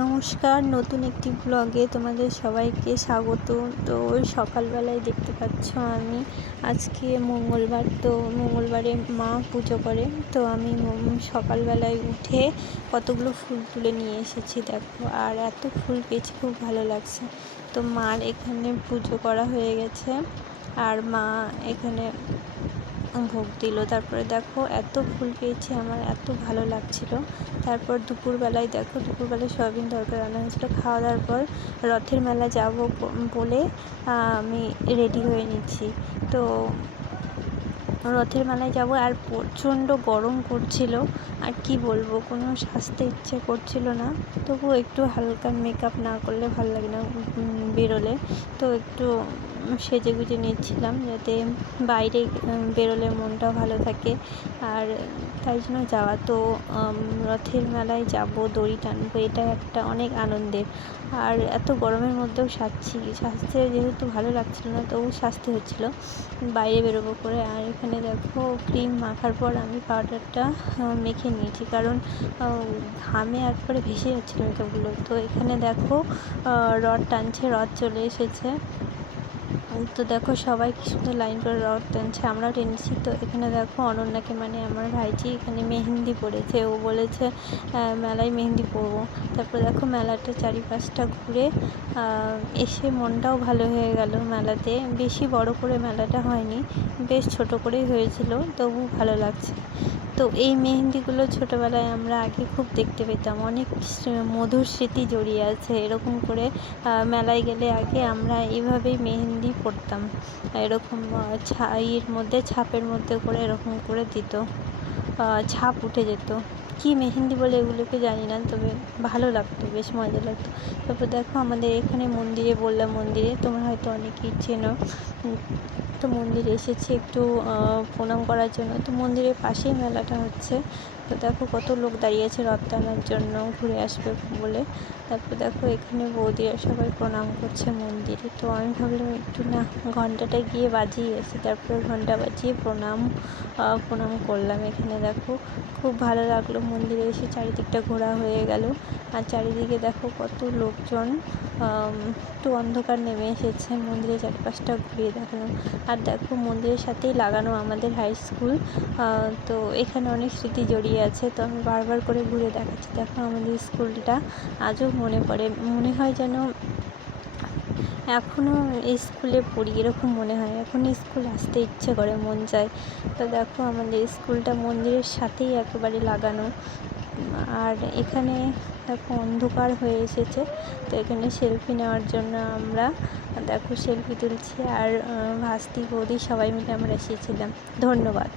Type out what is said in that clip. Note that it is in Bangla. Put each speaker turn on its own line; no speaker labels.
নমস্কার, নতুন একটি ব্লগে তোমাদের সবাইকে স্বাগত। তো সকালবেলায় দেখতে পাচ্ছ আমি আজকে মঙ্গলবার, তো মঙ্গলবারে মা পুজো করে। তো আমি সকালবেলায় উঠে কতগুলো ফুল তুলে নিয়ে এসেছি, দেখো। আর এত ফুল পেয়েছি, খুব ভালো লাগছে। তো মার এখানে পুজো করা হয়ে গেছে। আর মা এখানে ভোগ দিল। তারপরে দেখো, এত ফুল পেয়েছি আমার, এত ভালো লাগছিল। তারপর দুপুরবেলায় দেখো, দুপুরবেলায় সয়াবিন তরকারি রান্না হয়েছিলো। খাওয়া দাওয়ার পর রথের মেলা যাব বলে আমি রেডি হয়ে নিচ্ছি। তো রথের মেলায় যাব আর প্রচণ্ড গরম করছিল। আর কি বলব, কোনো সাজতে ইচ্ছে করছিল না। তবুও একটু হালকা মেকআপ না করলে ভালো লাগে না বেরোলে। তো একটু সেজে গুজে নিচ্ছিলাম যাতে বাইরে বেরোলে মনটাও ভালো থাকে। আর তাই জন্য যাওয়া তো রথের মেলায় যাব, দড়ি টানবো, এটা একটা অনেক আনন্দের। আর এত গরমের মধ্যেও সাজছি। সাজতে যেহেতু ভালো লাগছিল না, তবু সাজতে হচ্ছিল। বাইরে বেরোবো করে। আর এখানে দেখো, ক্রিম মাখার পর আমি পাউডারটা মেখে নিয়েছি। কারণ ঘামে একবারে ভেসে যাচ্ছিল মেকআপগুলো তো এখানে দেখো রড টানছে, রথ চলে এসেছে। তো দেখো সবাই কি সুন্দর লাইন করে রথ টানছে, আমরাও টেনেছি। তো এখানে দেখো অনন্যাকে মানে আমার ভাইজি এখানে মেহেন্দি পড়েছে ও বলেছে মেলায় মেহেন্দি পরবো। তারপর দেখো মেলাটা চারিপাশটা ঘুরে এসে মনটাও ভালো হয়ে গেল মেলাতে। বেশি বড় করে মেলাটা হয়নি, বেশ ছোট করেই হয়েছিল, তবু ভালো লাগছে। তো এই মেহেন্দিগুলো ছোটোবেলায় আমরা আগে খুব দেখতে পেতাম। অনেক মধুর স্মৃতি জড়িয়ে আছে। এরকম করে মেলায় গেলে আগে আমরা এভাবেই মেহেন্দি পরতাম এরকম ছাইয়ের মধ্যে, ছাপের মধ্যে করে এরকম করে দিত। ছাপ উঠে যেত। কী মেহেন্দি বলে এগুলোকে জানি না, তবে ভালো লাগতো, বেশ মজা লাগতো। তারপর দেখো, আমাদের এখানে মন্দিরে বললাম মন্দিরে, তোমরা হয়তো অনেকেই চেনো। তো মন্দিরে এসেছি একটু প্রণাম করার জন্য। তো মন্দিরের পাশেই মেলাটা হচ্ছে। তো দেখো কত লোক দাঁড়িয়ে আছে রথ টানার জন্য, ঘুরে আসবে বলে। তারপর দেখো এখানে বৌদিরা সবাই প্রণাম করছে মন্দিরে। তো আমি ভাবলাম একটু না ঘন্টাটা গিয়ে বাজিয়ে এসে তারপরে ঘণ্টা বাজিয়ে প্রণাম প্রণাম করলাম এখানে দেখো। খুব ভালো লাগল মন্দিরে এসে চারিদিকটা ঘোরা হয়ে গেল। আর চারিদিকে দেখো কত লোকজন একটু অন্ধকার নেমে এসেছে মন্দিরের চারপাশটা ঘুরিয়ে দেখানো আর দেখো মন্দিরের সাথেই লাগানো আমাদের হাই স্কুল তো এখানে অনেক স্মৃতি জড়িয়ে আছে, তো আমি বারবার করে ঘুরে দেখাচ্ছি। দেখো আমাদের স্কুলটা আজও মনে পড়ে, মনে হয় যেন এখনও স্কুলে পড়ি, এরকম মনে হয়। এখন স্কুল আসতে ইচ্ছে করে, মন চায়। তো দেখো আমাদের স্কুলটা মন্দিরের সাথেই একেবারে লাগানো। আর এখানে দেখো অন্ধকার হয়ে এসেছে, তো এখানে সেলফি নেওয়ার জন্য আমরা দেখো সেলফি তুলছি। আর ভাস্তি, বৌদি সবাই মিলে আমরা এসেছিলাম। ধন্যবাদ।